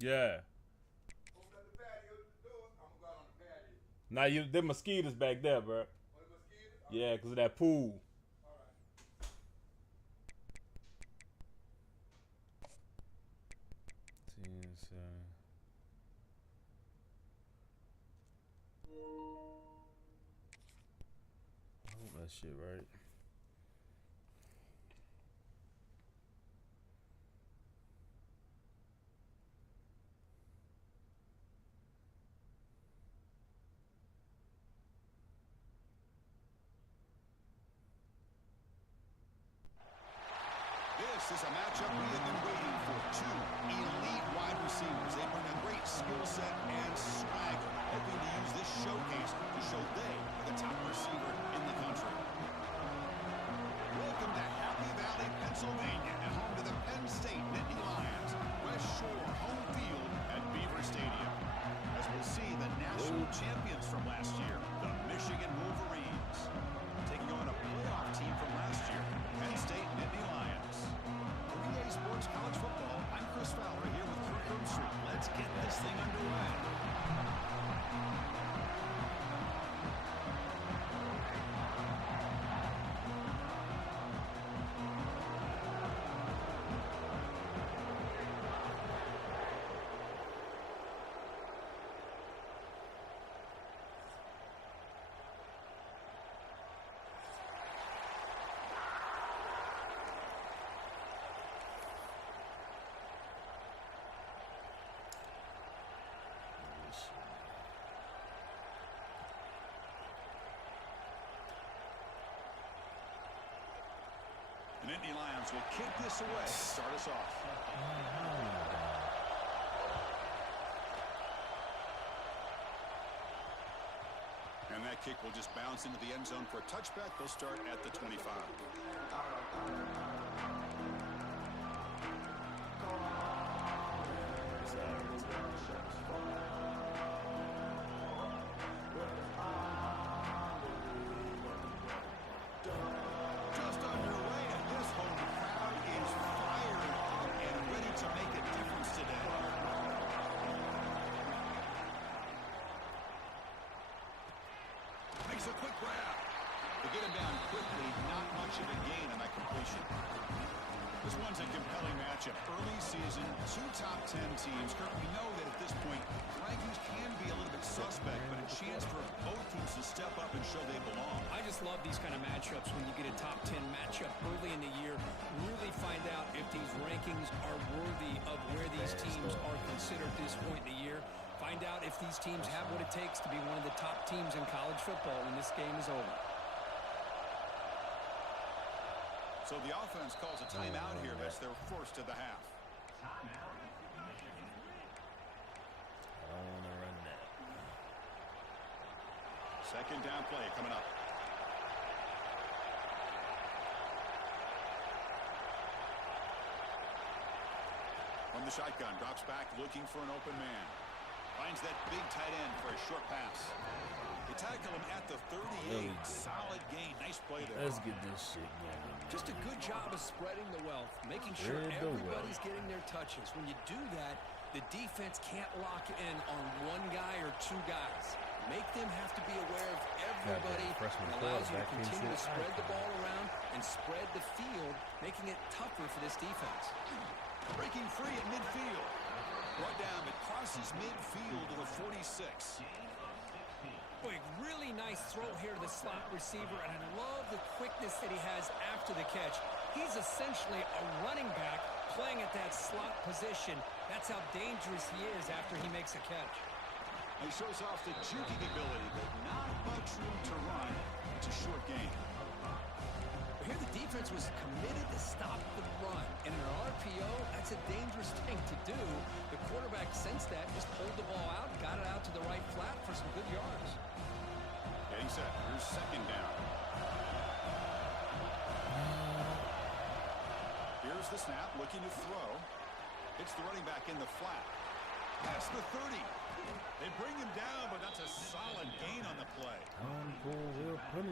Yeah. Open up the patio doors. I'm gonna go out on the patio. Now you them mosquitoes back there, bro. What the mosquitoes? Yeah, cause of that pool. All right. 10, 7. I hope that shit right. This is a matchup we have been waiting for. Two elite wide receivers. They bring a great skill set and swagger, hoping to use this showcase to show they are the top receiver in the country. Welcome to Happy Valley, Pennsylvania, and home to the Penn State Nittany Lions. West Shore home field at Beaver Stadium. As we'll see the national champions from last year, the Michigan Wolverines, taking on a playoff team from last year, Penn State Nittany Lions. EA Sports College Football. I'm Chris Fowler here with Kirk Herbstreit. Let's get this thing underway. The Nittany Lions will kick this away to start us off. And that kick will just bounce into the end zone for a touchback. They'll start at the 25. Just underway, and this home crowd is fired up and ready to make a difference today. Makes a quick grab. To get him down quickly, not much of a gain on that completion. This one's a compelling matchup. Early season, two top 10 teams. Kirk, we know that at this point, rankings can be a little bit suspect, but a chance for both teams to step up and show they belong. I just love these kind of matchups when you get a top 10 matchup early in the year. Really find out if these rankings are worthy of where these teams are considered at this point in the year. Find out if these teams have what it takes to be one of the top teams in college football when this game is over. So the offense calls a timeout here. That's their first of the half. I don't want to run that. Second down play coming up. From the shotgun, drops back looking for an open man. Finds that big tight end for a short pass. They tackle him at the 38. Solid gain. Nice play there. Let's get this shit going. Just a good job of spreading the wealth, making sure everybody's getting their touches. When you do that, the defense can't lock in on one guy or two guys. Make them have to be aware of everybody. It allows you to continue to spread the ball around and spread the field, making it tougher for this defense. Breaking free at midfield. Brought down, but crosses midfield to the 46. Boy, really nice throw here to the slot receiver, and I love the quickness that he has after the catch. He's essentially a running back playing at that slot position. That's how dangerous he is after he makes a catch. He shows off the juking ability, but not much room to run. It's a short game. But here the defense was committed to stop the run. And in an RPO, that's a dangerous thing to do. The quarterback sensed that, just pulled the ball out, got it out to the right flat for some good yards. Getting set. Here's second down. Here's the snap, looking to throw. It's the running back in the flat. Past the 30. They bring him down, but that's a solid gain on the play.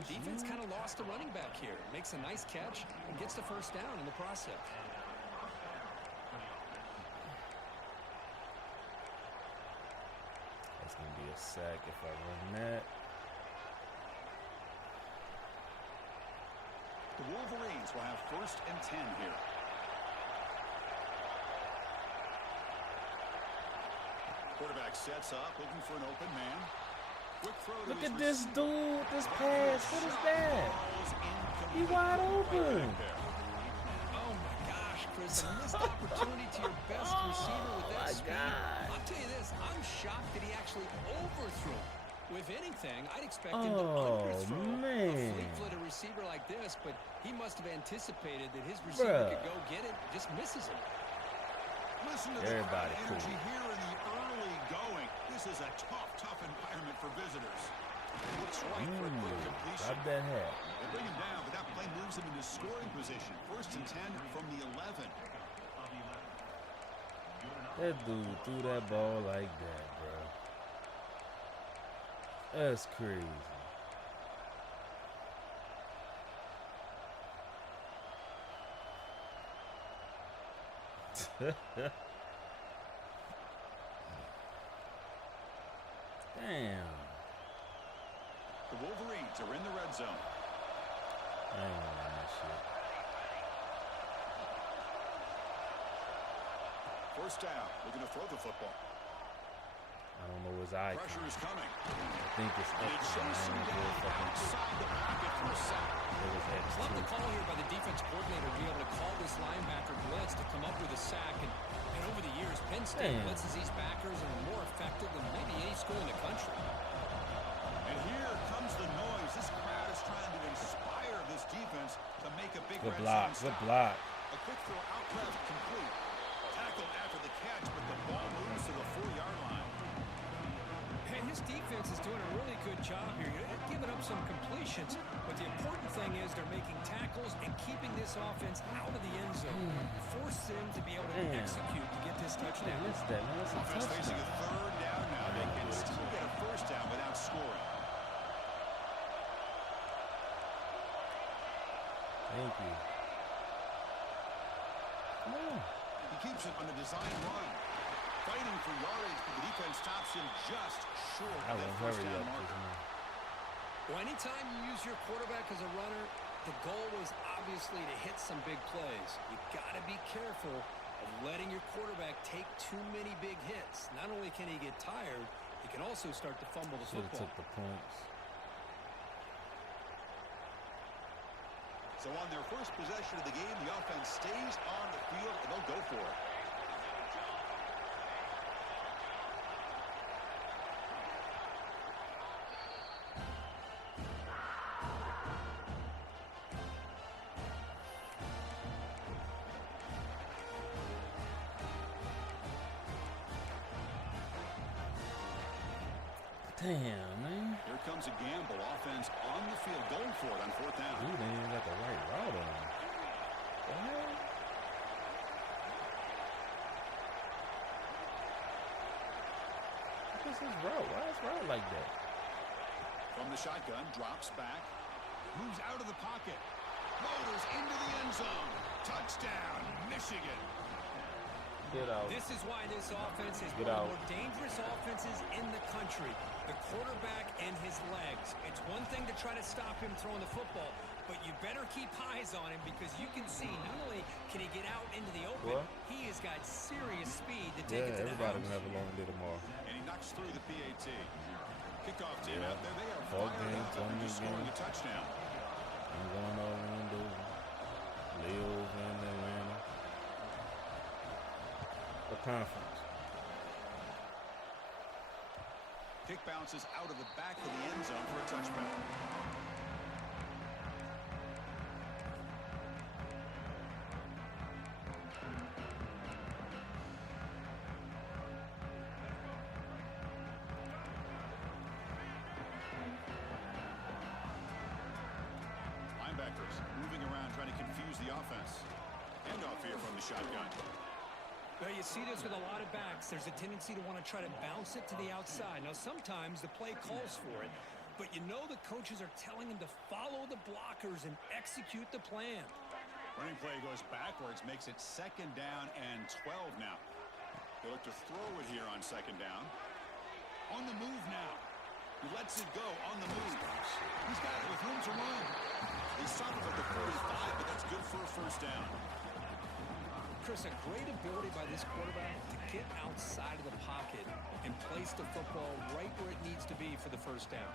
Defense kind of lost the running back here. Makes a nice catch and gets the first down in the process. sack if I run that. The Wolverines will have 1st and 10 here. Quarterback sets up, looking for an open man. Quick throw to Look his at this receiver. dude, this pass. What is that? He wide open. Oh my gosh, Chris, a missed opportunity to your best receiver with that my speed. God. I'll tell you this, I'm shocked that he actually overthrew him. With anything, I'd expect him to Oh, underthrow a man. fleet-footed receiver like this, but he must have anticipated that his receiver could go get it, just misses him. Listen to Everybody the cool. energy here in the early going. This is a tough environment for visitors. Looks right for a quick completion. Drop that hat. They bring him down, but that play moves him into scoring position. 1st and 10 from the 11. That dude threw that ball like that, bro. That's crazy. Damn. The Wolverines are in the red zone. I ain't gonna run that shit. 1st down. Looking to throw the football. I don't know his icon. Pressure is coming. I think it's And X. he I chases him ain't down gonna fucking outside the pocket for a sack. It was X Love the too. call here by the defense coordinator to be able to call this linebacker blitz to come up with a sack. And over the years, Penn State Damn. blitzes these backers and are more effective than maybe any school in the country. And here comes the noise. This crowd is trying to inspire this defense to make a big Good red block. zone Good stop. block. A quick throw out left complete. Tackle after the catch, but the ball moves to the 4-yard line. And his defense is doing a really good job here. They're giving up some completions, but the important thing is they're making tackles and keeping this offense out of the end zone. Force them to be able to execute to get this touchdown. What's that, man? That's a Offense facing a touchdown. 3rd down now. They can still get a 1st down without scoring. Thank you. Come on. He keeps it on a design run. Fighting for yardage, but the defense stops him just short I of that will 1st hurry down up marker. this man. Well, anytime you use your quarterback as a runner, the goal is obviously to hit some big plays. You got to be careful of letting your quarterback take too many big hits. Not only can he get tired, he can also start to fumble the Should have football. took the points. So on their first possession of the game, the offense stays on the field, and they'll go for it. Damn, man. Here comes a gamble. Offense on the field, going for it on 4th down. Dude ain't even got the right route on him. The hell? What is his route? Why is his route like that? From the shotgun, drops back, moves out of the pocket, motors into the end zone. Touchdown, Michigan. Get out. This is why this offense is Get one out. of the more dangerous offenses in the country. The quarterback and his legs. It's one thing to try to stop him throwing the football, but you better keep eyes on him because you can see not only can he get out into the open, What? he has got serious speed to take Yeah, it to the everybody house. gonna have a long day tomorrow. And he knocks through the PAT. Kickoff team Yeah. out there. They are Ball fired game, up after 20 scoring a game. touchdown. I'm going to Orlando, Leo's in Atlanta. The conference. Kick bounces out of the back of the end zone for a touchback. Linebackers moving around trying to confuse the offense. Handoff here from the shotgun. Well, you see this with a lot of backs. There's a tendency to want to try to bounce it to the outside. Now, sometimes the play calls for it, but you know the coaches are telling them to follow the blockers and execute the plan. Running play goes backwards, makes it 2nd down and 12 now. They look to throw it here on 2nd down. On the move now. He lets it go on the move. He's got it with room to run. He stopped at the 45, but that's good for a first down. Chris, a great ability by this quarterback to get outside of the pocket and place the football right where it needs to be for the first down.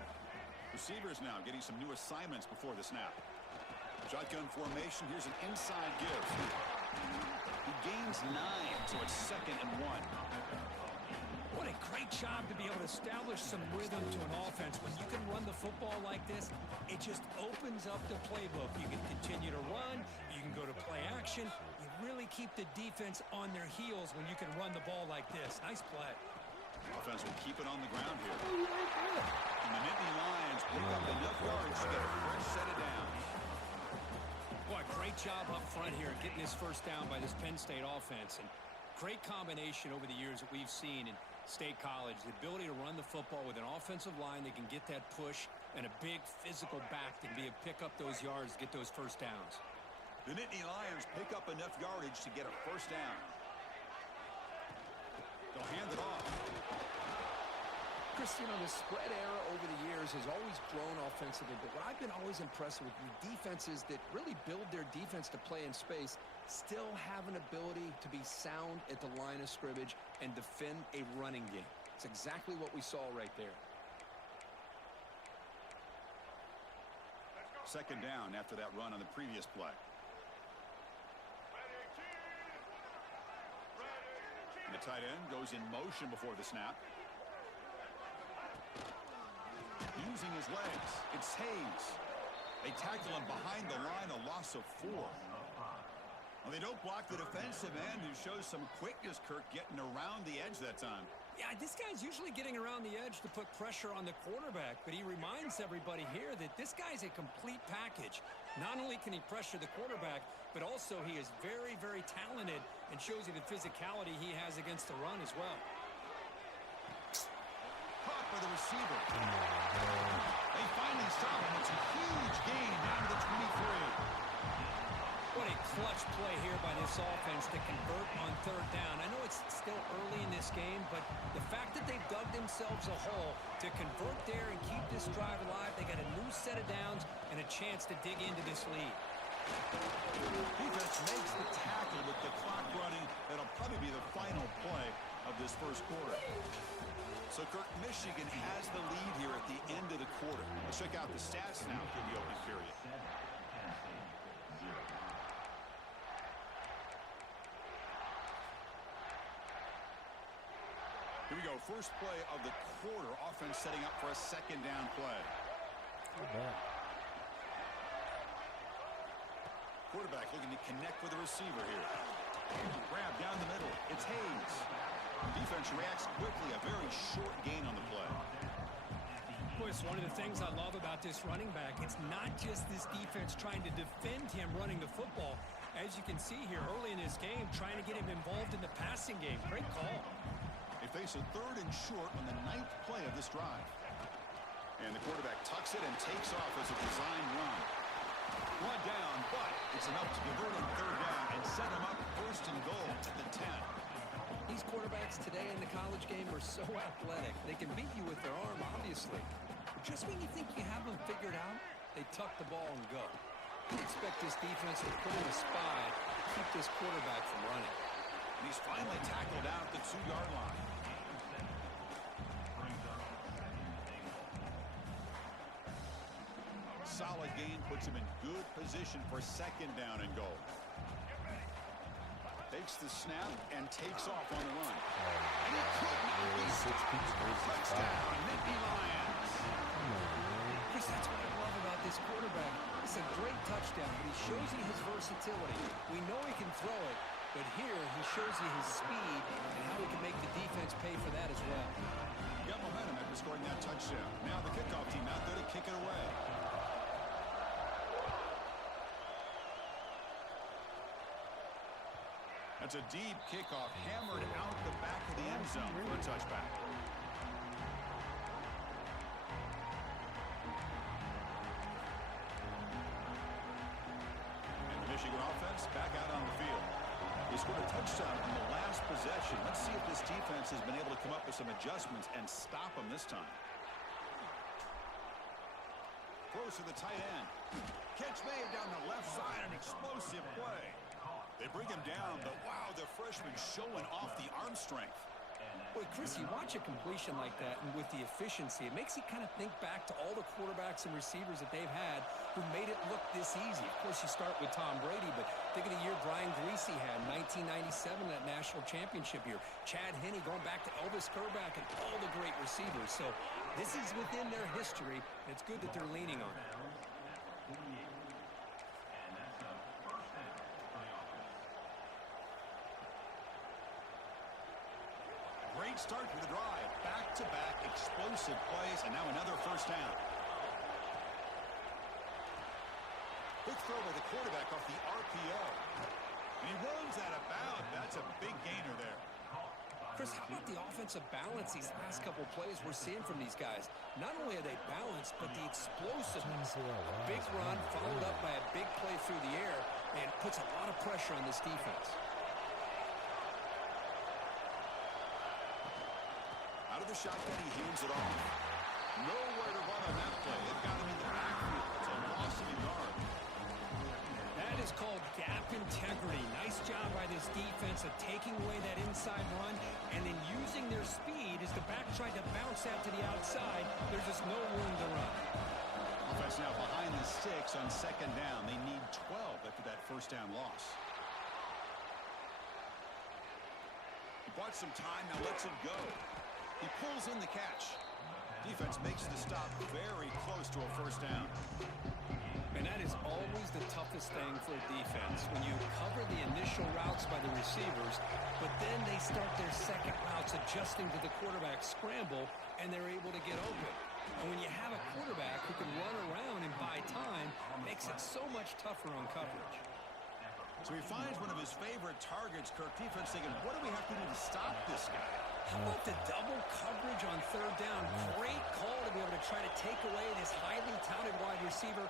Receivers now getting some new assignments before the snap. Shotgun formation. Here's an inside give. He gains 9, so it's 2nd and 1. What a great job to be able to establish some rhythm to an offense. When you can run the football like this, it just opens up the playbook. You can continue to run. You can go to play action. You really keep the defense on their heels when you can run the ball like this. Nice play. Offense will keep it on the ground here. And the Nittany Lions pick up enough yards to get a fresh set of downs. Boy, great job up front here getting this first down by this Penn State offense. And great combination over the years that we've seen in State College. The ability to run the football with an offensive line that can get that push and a big physical back that can be able to pick up those yards, get those first downs. The Nittany Lions pick up enough yardage to get a first down. They'll hand it off. Chris, you know, the spread era over the years has always grown offensively, but what I've been always impressed with defenses that really build their defense to play in space still have an ability to be sound at the line of scrimmage and defend a running game. It's exactly what we saw right there. 2nd down after that run on the previous play. And the tight end goes in motion before the snap. Using his legs, it's Hayes. They tackle him behind the line, a loss of 4. Well, they don't block the defensive end, who shows some quickness, Kirk, getting around the edge that time. Yeah, this guy's usually getting around the edge to put pressure on the quarterback, but he reminds everybody here that this guy's a complete package. Not only can he pressure the quarterback, but also he is very, very talented and shows you the physicality he has against the run as well. Caught by the receiver. They finally stop him. It's a huge gain down to the 23. What a clutch play here by this offense to convert on 3rd down. I know it's still early in this game, but the fact that they've dug themselves a hole to convert there and keep this drive alive, they got a new set of downs and a chance to dig into this lead. Defense makes the tackle with the clock running. That'll probably be the final play of this first quarter. So, Kirk, Michigan has the lead here at the end of the quarter. Let's check out the stats now through the opening period. Here we go. First play of the quarter. Offense setting up for a 2nd down play. Quarterback looking to connect with the receiver here. Grab down the middle. It's Hayes. Defense reacts quickly. A very short gain on the play. Boy, it's one of the things I love about this running back. It's not just this defense trying to defend him running the football. As you can see here early in this game, trying to get him involved in the passing game. Great call. They face a 3rd and short on the 9th play of this drive. And the quarterback tucks it and takes off as a design run. One down, but it's enough to convert on 3rd down and set him up 1st and goal at the 10. These quarterbacks today in the college game are so athletic. They can beat you with their arm, obviously. Just when you think you have them figured out, they tuck the ball and go. You expect this defense to put in a spy to keep this quarterback from running. And he's finally tackled out at the 2-yard line. Solid gain puts him in good position for 2nd down and goal. Takes the snap and takes off on the run. And he could not be touchdown, Nittany Lions. Chris, that's what I love about this quarterback. It's a great touchdown, but he shows you his versatility. We know he can throw it, but here he shows you his speed and how he can make the defense pay for that as well. Got momentum after scoring that touchdown. Now the kickoff team out there to kick it away. That's a deep kickoff, hammered out the back of the end zone for a touchback. And the Michigan offense back out on the field. They scored a touchdown on the last possession. Let's see if this defense has been able to come up with some adjustments and stop them this time. goes to the tight end. Catch made down the left side, an explosive play. They bring him down, but wow, the freshman showing off the arm strength. Boy, Chris, you watch a completion like that, and with the efficiency, it makes you kind of think back to all the quarterbacks and receivers that they've had who made it look this easy. Of course, you start with Tom Brady, but think of the year Brian Griese had, 1997, that national championship year. Chad Henne going back to Elvis Kerback and all the great receivers. So this is within their history, and it's good that they're leaning on it. Great start to the drive. Back-to-back explosive plays, and now another first down. Quick throw by the quarterback off the RPO. And he runs out of bounds. That's a big gainer there. Chris, how about the offensive balance these last couple plays we're seeing from these guys? Not only are they balanced, but the explosiveness. A big run followed up by a big play through the air, and it puts a lot of pressure on this defense. Out of the shotgun, he hands it off. Nowhere to run on that play. They've got him in the backfield. It's a loss of a yard. That is called gap integrity. Nice job by this defense of taking away that inside run and then using their speed as the back tried to bounce that to the outside. There's just no room to run. Offense now behind the sticks on second down. They need 12 after that first down loss. He bought some time, now lets it go. He pulls in the catch. Defense makes the stop very close to a first down. And that is always the toughest thing for a defense, when you cover the initial routes by the receivers, but then they start their second routes adjusting to the quarterback scramble, and they're able to get open. And when you have a quarterback who can run around and buy time, it makes it so much tougher on coverage. So he finds one of his favorite targets. Kirk, defense thinking, what do we have to do to stop this guy? How about the double coverage on third down? Great call to be able to try to take away this highly touted wide receiver.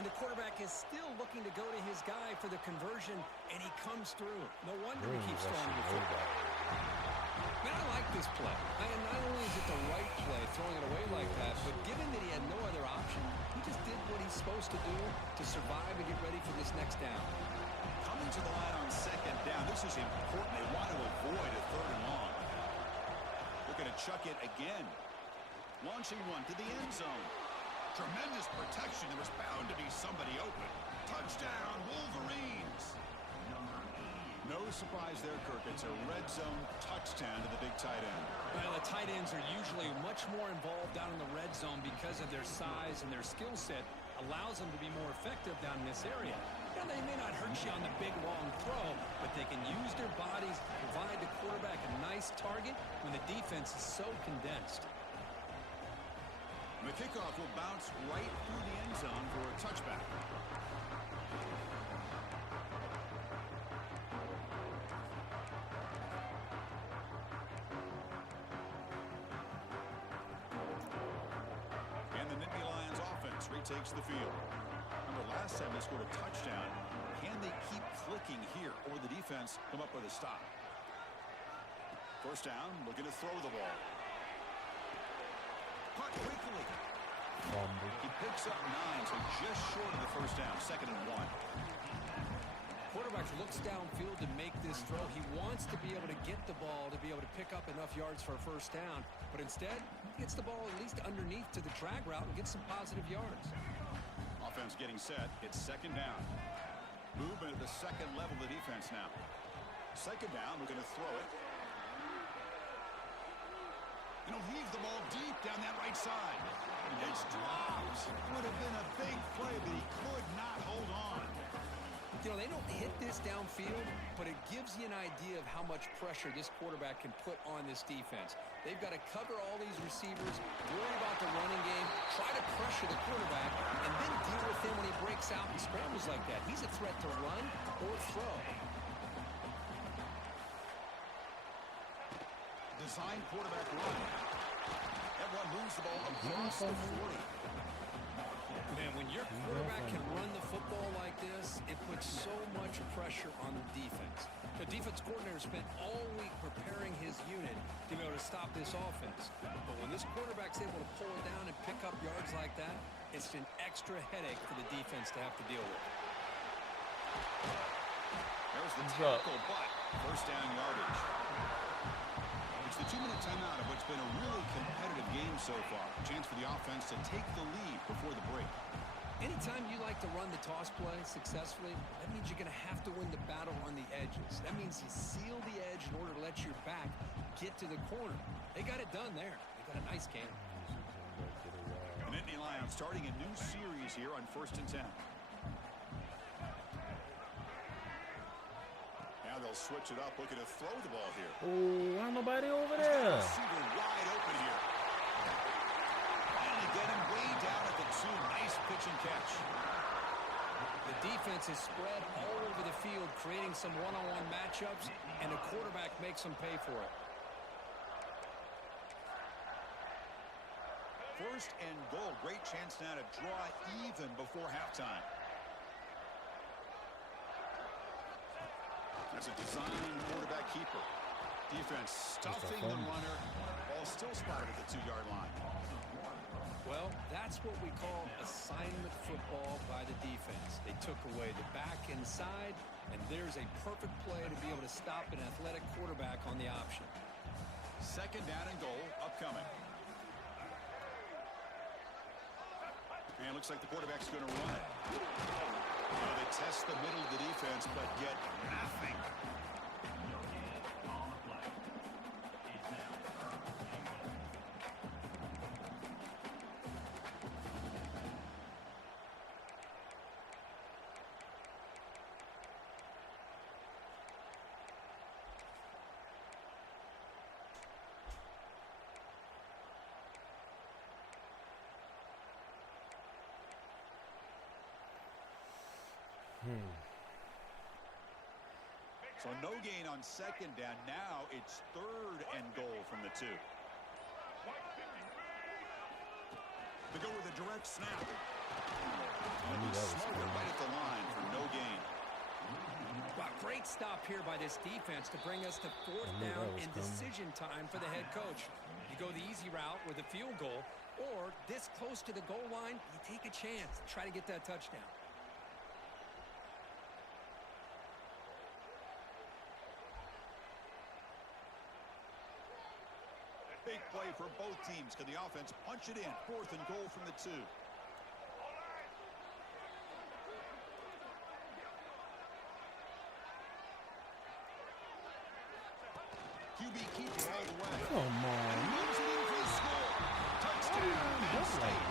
And the quarterback is still looking to go to his guy for the conversion, and he comes through. No wonder he keeps throwing the football. Man, I like this play. And not only is it the right play, throwing it away like that, but given that he had no other option, he just did what he's supposed to do to survive and get ready for this next down. Coming to the line on second down. This is important. They want to avoid a third and long. They're going to chuck it again. Launching one to the end zone. Tremendous protection. There was bound to be somebody open. Touchdown, Wolverines. No surprise there, Kirk. It's a red zone touchdown to the big tight end. Well, the tight ends are usually much more involved down in the red zone because of their size, and their skill set allows them to be more effective down in this area. Now, they may not hurt you on the big, long throw, but they can use their bodies to provide the quarterback a nice target when the defense is so condensed. The kickoff will bounce right through the end zone for a touchback. And the Nittany Lions offense retakes the field. Remember, last time they scored a touchdown. Can they keep clicking here, or the defense come up with a stop? First down, looking to throw the ball. Caught quickly. He picks up 9, so just short of the first down. Second and 1. Quarterback looks downfield to make this throw. He wants to be able to get the ball to be able to pick up enough yards for a first down, but instead he gets the ball at least underneath to the drag route and gets some positive yards. Offense getting set. It's second down. Movement at the second level of the defense now. Second down, we're going to throw it. And he'll heave the ball deep down that right side. It's dropped. Would have been a big play, but he could not hold on. You know, they don't hit this downfield, but it gives you an idea of how much pressure this quarterback can put on this defense. They've got to cover all these receivers, worry about the running game, try to pressure the quarterback, and then deal with him when he breaks out and scrambles like that. He's a threat to run or throw. Design quarterback run. Everyone moves the ball across the 40. Man, when your quarterback can run the football like this, it puts so much pressure on the defense. The defense coordinator spent all week preparing his unit to be able to stop this offense. But when this quarterback's able to pull it down and pick up yards like that, it's an extra headache for the defense to have to deal with. There's the tackle, but first down yardage. It's the 2-minute timeout of what's been a really competitive game so far. Chance for the offense to take the lead before the break. Anytime you like to run the toss play successfully, that means you're going to have to win the battle on the edges. That means you seal the edge in order to let your back get to the corner. They got it done there. They got a nice game. And Nittany Lions starting a new series here on 1st and 10. Now they'll switch it up, looking to throw the ball here. Oh, why nobody over there? Receiver wide open here. Finally get him way down at the 2. Nice pitch and catch. The defense is spread all over the field, creating some one-on-one matchups, and the quarterback makes them pay for it. 1st and goal. Great chance now to draw even before halftime. That's a design quarterback keeper. Defense stuffing the runner. Ball still spotted at the 2-yard line. Well, that's what we call assignment football by the defense. They took away the back inside, and there's a perfect play to be able to stop an athletic quarterback on the option. 2nd down and goal upcoming. And it looks like the quarterback's going to run it. They test the middle of the defense, but get nothing. So no gain on 2nd down. Now it's 3rd and goal from the 2. To go with a direct snap. Smarter right at the line for no gain. Wow, great stop here by this defense to bring us to 4th down and decision time for the head coach. You go the easy route with a field goal, or this close to the goal line, you take a chance to try to get that touchdown. Big play for both teams. Can the offense punch it in? 4th and goal from the 2. QB keeper all the way. Come on. And he moves it in for the score. Touchdown, Penn State.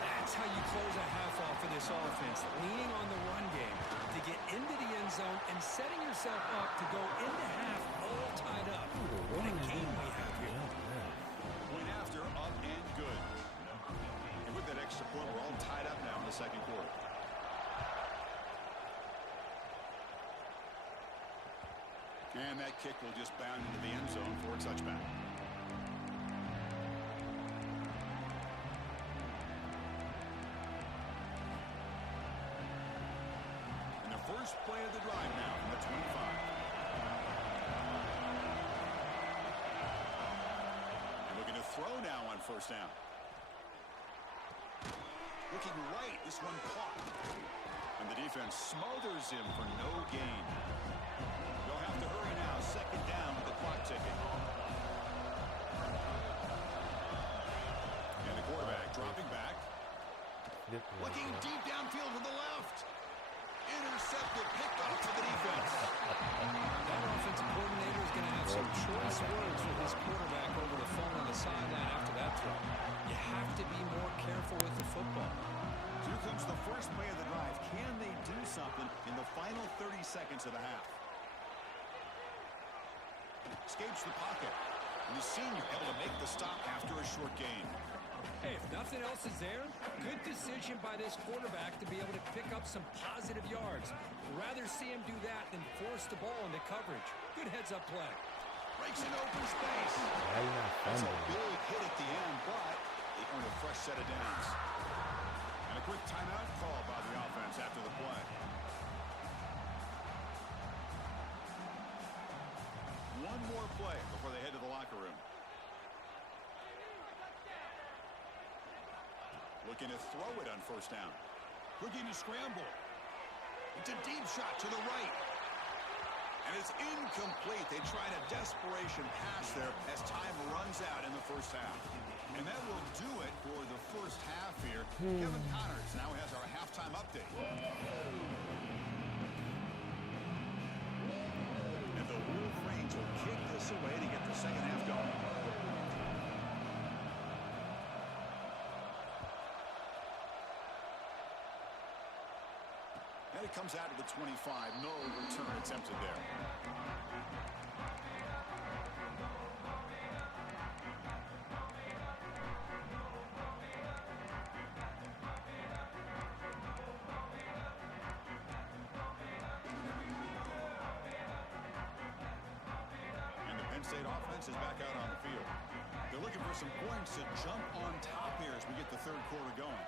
That's how you close a half off for this offense, leaning on the run game to get into the end zone and setting yourself up to go into half all tied up. What a game we have here. Point after, up and good. And with that extra point, we're all tied up now in the 2nd quarter. And that kick will just bound into the end zone for a touchback. And the first play of the drive now from the 25. And looking to throw now on 1st down. Looking right, this one caught. And the defense smothers him for no gain. They'll have to hurry now. 2nd down with the clock ticking. And the quarterback dropping back. Looking deep downfield to the left. Intercepted, picked off to the defense. That offensive coordinator is going to have some choice words with his quarterback over the phone on the sideline after that throw. You have to be more careful with the football. Here comes the first play of the drive. Can they do something in the final 30 seconds of the half? Escapes the pocket. And the senior able to make the stop after a short gain. Hey, if nothing else is there, good decision by this quarterback to be able to pick up some positive yards. Rather see him do that than force the ball into coverage. Good heads-up play. Breaks in open space. That's a big hit at the end, but they earn a fresh set of downs. And a quick timeout call by the offense after the play. One more play before they head to the locker room. Looking to throw it on first down. Looking to scramble. It's a deep shot to the right. And it's incomplete. They tried a desperation pass there as time runs out in the first half. And that will do it for the first half here. Kevin Connors now has our halftime update. And the Wolverines will kick this away to get the second half going. And it comes out to the 25. No return attempted there. State offense is back out on the field. They're looking for some points to jump on top here as we get the third quarter going.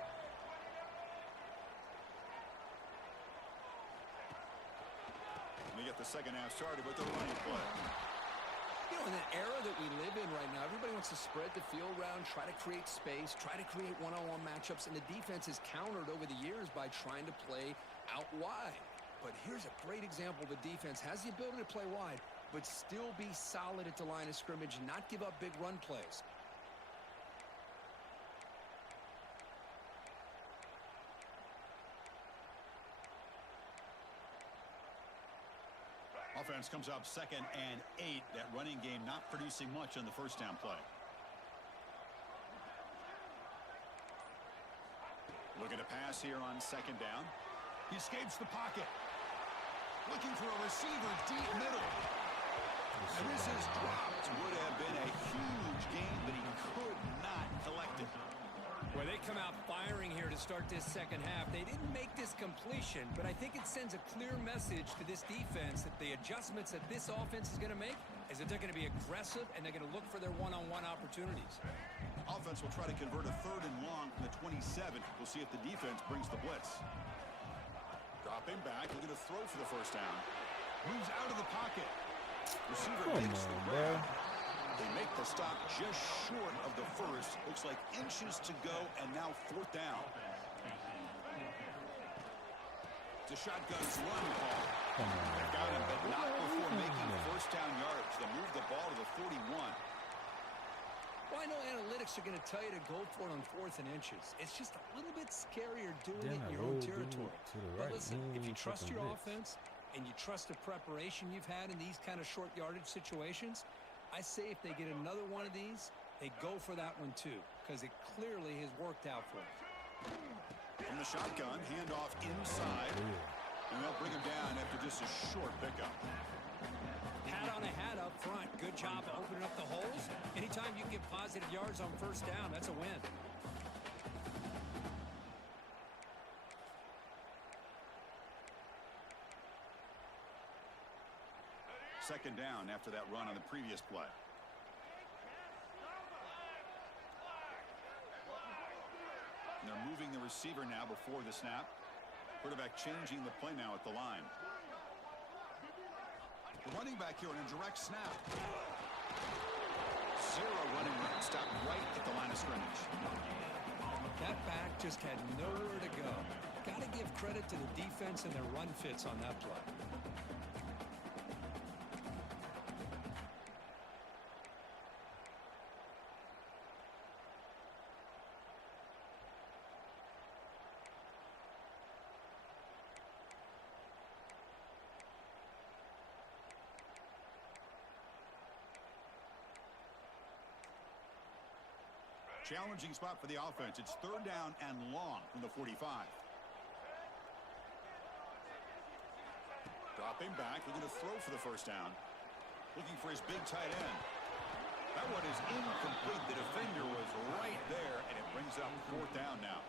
We get the second half started with the running play. You know, in the era that we live in right now, everybody wants to spread the field around, try to create space, try to create one-on-one matchups, and the defense has countered over the years by trying to play out wide. But here's a great example. The defense has the ability to play wide, but still be solid at the line of scrimmage and not give up big run plays. Offense comes up 2nd and 8. That running game not producing much on the first down play. Looking to pass here on 2nd down. He escapes the pocket. Looking for a receiver deep middle. And this is dropped. Would have been a huge gain, but he could not collect it. Well, they come out firing here to start this second half. They didn't make this completion, but I think it sends a clear message to this defense that the adjustments that this offense is going to make is that they're going to be aggressive and they're going to look for their one-on-one opportunities. Offense will try to convert a 3rd and long from the 27. We'll see if the defense brings the blitz. Dropping back, looking to throw for the first down. Moves out of the pocket. Receiver makes the grab. They make the stop just short of the first. Looks like inches to go, and now 4th down. It's a shotgun's run call. Got him, but not before making first down yards. They move the ball to the 41. Well, I know analytics are going to tell you to go for it on 4th and inches. It's just a little bit scarier doing it in your own territory. But listen, if you trust your offense and you trust the preparation you've had in these kind of short yardage situations, I say if they get another one of these, they go for that one too, because it clearly has worked out for them. From the shotgun, handoff inside, and they'll bring him down after just a short pickup. Hat on a hat up front. Good job opening up the holes. Anytime you get positive yards on first down, that's a win. Second down after that run on the previous play. And they're moving the receiver now before the snap. Quarterback changing the play now at the line. The running back here on a direct snap. Zero running room. Stopped right at the line of scrimmage. That back just had nowhere to go. Got to give credit to the defense and their run fits on that play. Challenging spot for the offense. It's 3rd down and long from the 45. Dropping back, looking to throw for the first down. Looking for his big tight end. That one is incomplete. The defender was right there, and it brings up 4th down now.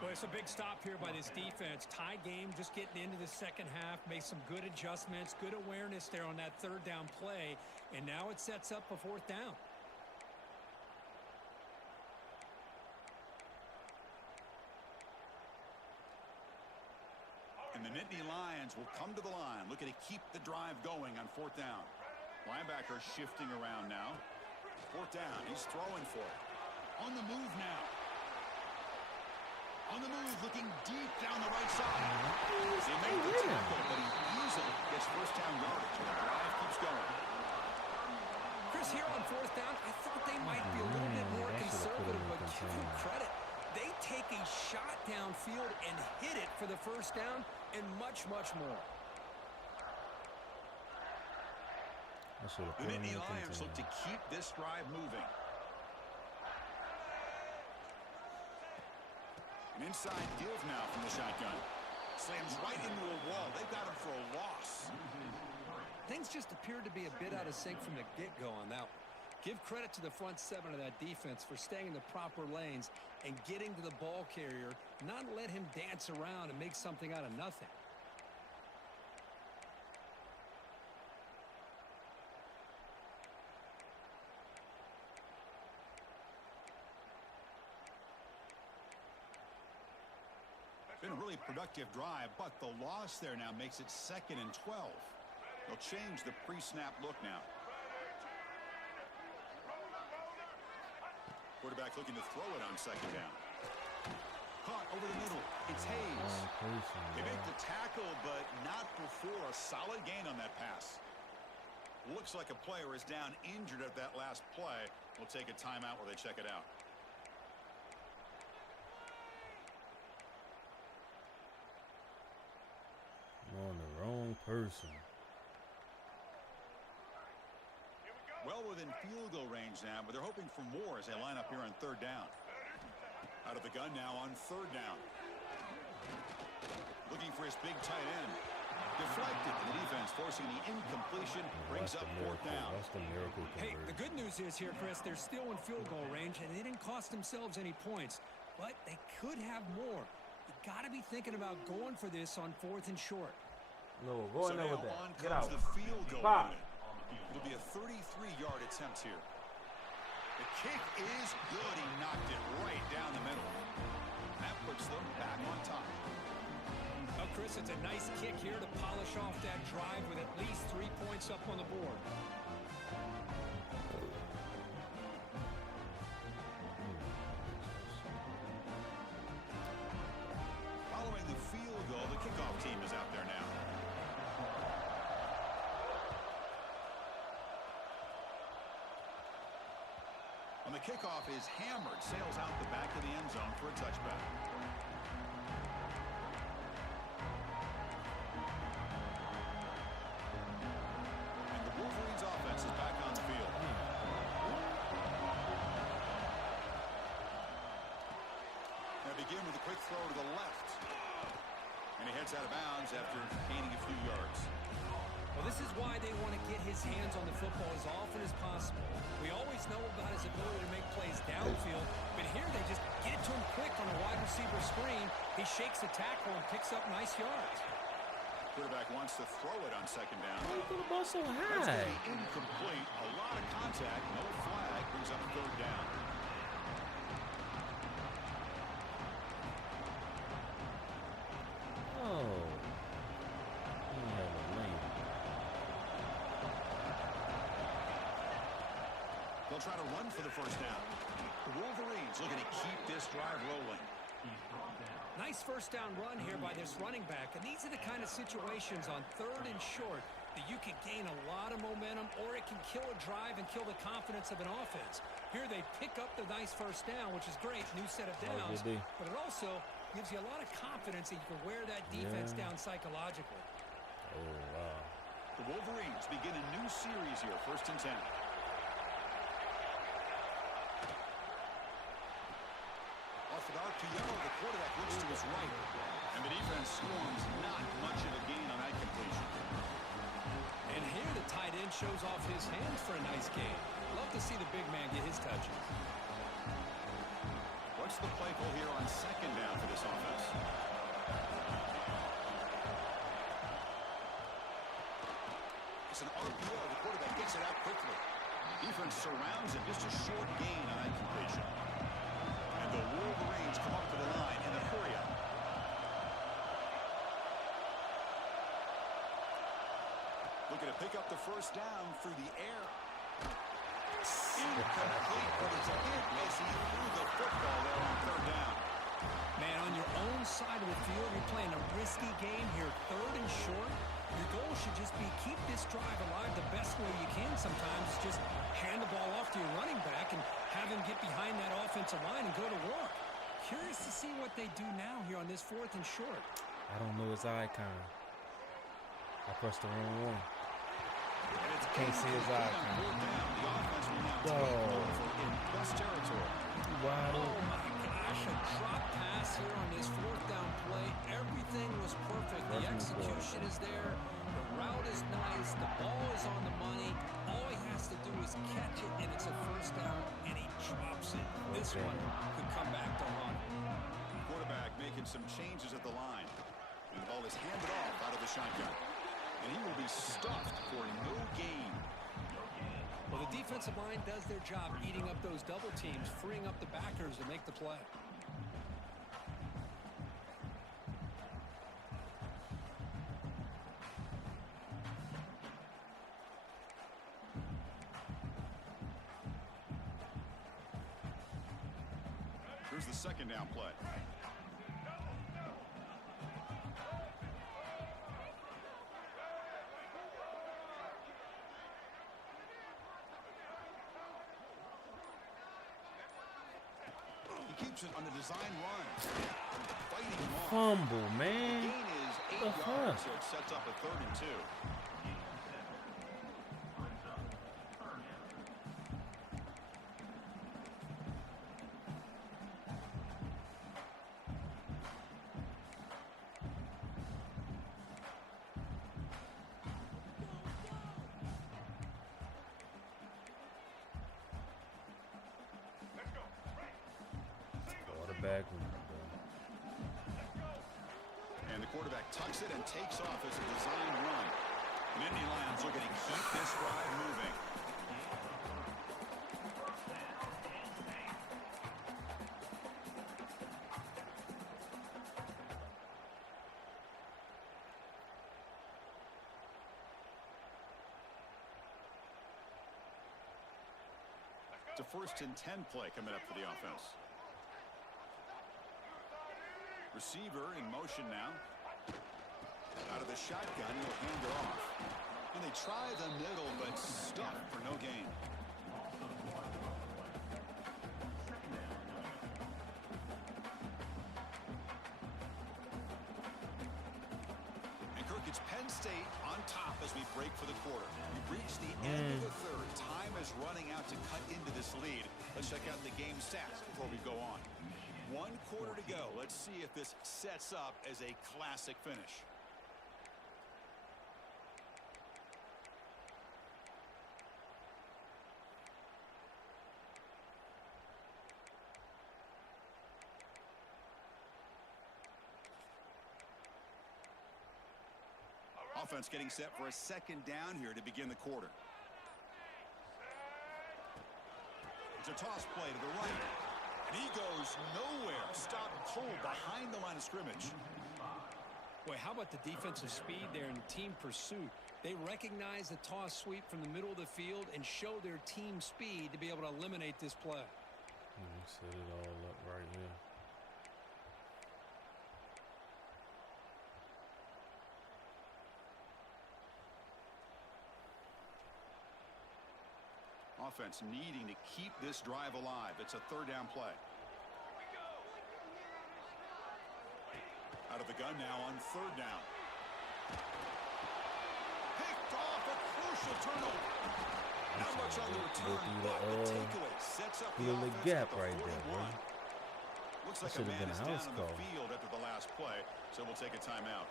Well, it's a big stop here by this defense. Tie game, just getting into the second half. Made some good adjustments, good awareness there on that 3rd down play, and now it sets up a 4th down. And the Nittany Lions will come to the line, looking to keep the drive going on 4th down. Linebacker shifting around now. 4th down, he's throwing for it. On the move now. On the move, looking deep down the right side. He made the tackle, but he easily gets first down yardage. The drive keeps going. Chris, here on fourth down, I thought they might be a little bit more conservative, but give them credit. They take a shot downfield and hit it for the first down and much, much more. The Nittany Lions look to keep this drive moving. An inside give now from the shotgun. Slams right into a wall. They've got him for a loss. Things just appeared to be a bit out of sync from the get-go on that one. Give credit to the front seven of that defense for staying in the proper lanes and getting to the ball carrier, not let him dance around and make something out of nothing. Been a really productive drive, but the loss there now makes it 2nd and 12. They'll change the pre-snap look now. Quarterback looking to throw it on 2nd down. Caught over the middle. It's Hayes. They make the tackle, but not before a solid gain on that pass. Looks like a player is down injured at that last play. We'll take a timeout while they check it out. On the wrong person. Well within field goal range now, but they're hoping for more as they line up here on 3rd down. Out of the gun now on 3rd down. Looking for his big tight end. Deflected to the defense, forcing the incompletion. Brings up 4th down. That's the miracle Hey, conversion. the good news is here, Chris, they're still in field goal range, and they didn't cost themselves any points, but they could have more. You got to be thinking about going for this on 4th and short. No, go in there with now that. on Get comes out. the field goal Pop. unit. It'll be a 33-yard attempt here. The kick is good. He knocked it right down the middle. That puts them back on top. Well, Chris, it's a nice kick here to polish off that drive with at least 3 points up on the board. Following the field goal, the kickoff team is out there now. On the kickoff is hammered, sails out the back of the end zone for a touchback. And the Wolverines offense is back on the field. Now begin with a quick throw to the left. And he heads out of bounds after gaining a few yards. Well, this is why they want to get his hands on the football as often as possible. We always know about his ability to make plays downfield, but here they just get it to him quick on a wide receiver screen. He shakes the tackle and picks up nice yards. Quarterback wants to throw it on 2nd down. Why you put the ball so That's high? going to be incomplete. A lot of contact, no flag, brings up 3rd down. Oh. He had a lane. They'll try to run for the first down. The Wolverines looking to keep this drive rolling. Nice first down run here by this running back, and these are the kind of situations on 3rd and short that you can gain a lot of momentum, or it can kill a drive and kill the confidence of an offense. Here they pick up the nice first down, which is great, new set of downs, but it also gives you a lot of confidence that you can wear that defense down psychologically. Oh, wow. The Wolverines begin a new series here, 1st and 10. Off the RPO, the quarterback looks to his right, and the defense swarms not much of a gain on that completion. And here the tight end shows off his hands for a nice gain. Love to see the big man get his touches. What's the play call here on 2nd down for this offense? It's an RPO. The quarterback gets it out quickly. Defense surrounds him. Just a short gain on that completion. And the Wolverines come up to the line in a hurry up. Looking to pick up the first down through the air. Incomplete, but it's a hit as he threw the football there on 3rd down. Man, on your own side of the field, you're playing a risky game here, 3rd and short. Your goal should just be keep this drive alive the best way you can sometimes. Is just hand the ball off to your running back and have him get behind that offensive line and go to work. Curious to see what they do now here on this 4th and short. I don't know his icon. I pressed the wrong one. Can't see his icon. Oh. Wide Oh open. my gosh, a drop pass here on this 4th down play. Everything was perfect. The execution is there. The route is nice. The ball is on the money. All he has to do is catch it, and it's a 1st down, and he drops it. This one could come back to haunt him. Quarterback making some changes at the line. And the ball is handed off out of the shotgun. And he will be stuffed for no gain. Well, the defensive line does their job eating up those double teams, freeing up the backers to make the play. Here's the 2nd down play. He keeps it on the design run. Fighting long. Fumble, The man. gain is 8 The yards, fuck? so it sets up a 3rd and 2. Quarterback. And the quarterback tucks it and takes off as a design run. Nittany Lions looking to keep this drive moving. It's a 1st and 10 play coming up for the offense. Receiver in motion now. Out of the shotgun, he'll hand it off. And they try the middle, but stuffed for no gain. And Kirk, it's Penn State on top as we break for the quarter. We've reached the end of the 3rd. Time is running out to cut into this lead. Let's check out the game stats before we go on. 1 quarter to go. Let's see if this sets up as a classic finish. Offense getting set for a 2nd down here to begin the quarter. It's a toss play to the right. And he goes nowhere. Stopped cold behind the line of scrimmage. Boy, how about the defensive speed there and team pursuit? They recognize the toss sweep from the middle of the field and show their team speed to be able to eliminate this play. Set it all up right here. Offense needing to keep this drive alive. It's a 3rd down play. Out of the gun now on 3rd down. Picked off, a crucial turnover. Not much on the return, but the takeaway sets up the little offense gap at the right there, 41. bro. Looks like a Should have man been is a down house on call. the field after the last play, so we'll take a timeout.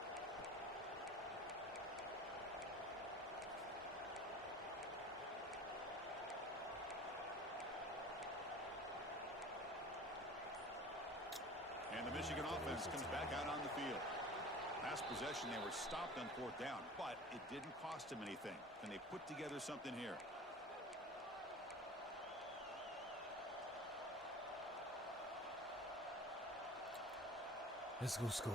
And the Michigan offense comes back out on the field. Last possession, they were stopped on 4th down, but it didn't cost them anything. Can they put together something here? Let's go score.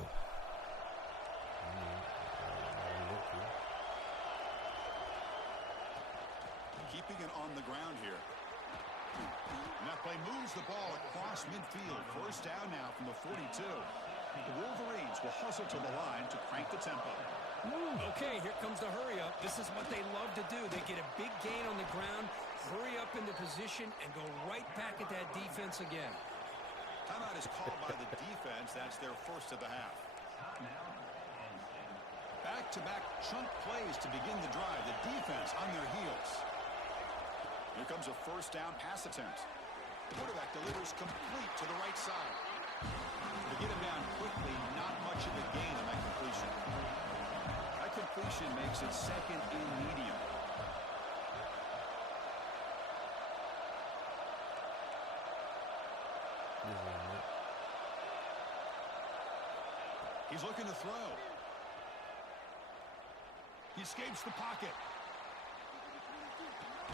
Keeping it on the ground here. And that play moves the ball across midfield. First down now from the 42. The Wolverines will hustle to the line to crank the tempo. Okay, here comes the hurry up. This is what they love to do. They get a big gain on the ground, hurry up into position, and go right back at that defense again. Timeout is called by the defense. That's their first of the half. Back-to-back chunk plays to begin the drive. The defense on their heels. Here comes a first down pass attempt. The quarterback delivers complete to the right side. To get him down quickly, not much of a gain on that completion. That completion makes it second and medium. He's looking to throw. He escapes the pocket.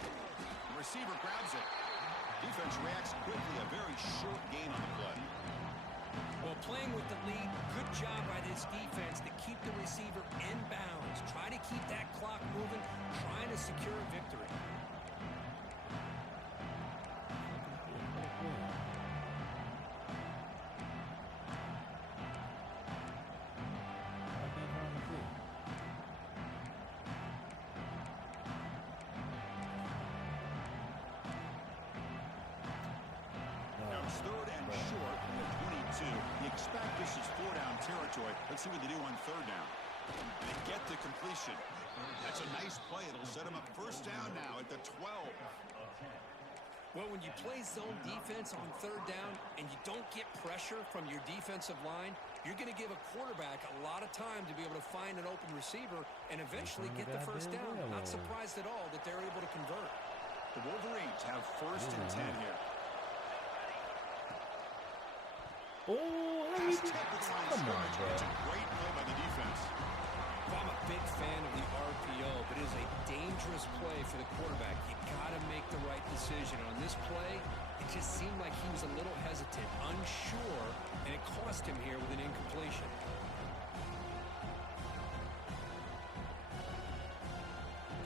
The receiver grabs it. Defense reacts quickly. A very short gain on the play. Well, playing with the lead, good job by this defense to keep the receiver in bounds. Try to keep that clock moving, trying to secure a victory. Let's see what they do on third down. They get the completion. That's a nice play. It'll set them up first down now at the 12. Well, when you play zone defense on third down and you don't get pressure from your defensive line, you're going to give a quarterback a lot of time to be able to find an open receiver and eventually get the first down. Not surprised at all that they're able to convert. The Wolverines have first and 10 here. Oh, come on, bro. It's a great play by the defense. Well, I'm a big fan of the RPO, but it is a dangerous play for the quarterback. You got to make the right decision. On this play, it just seemed like he was a little hesitant, unsure, and it cost him here with an incompletion.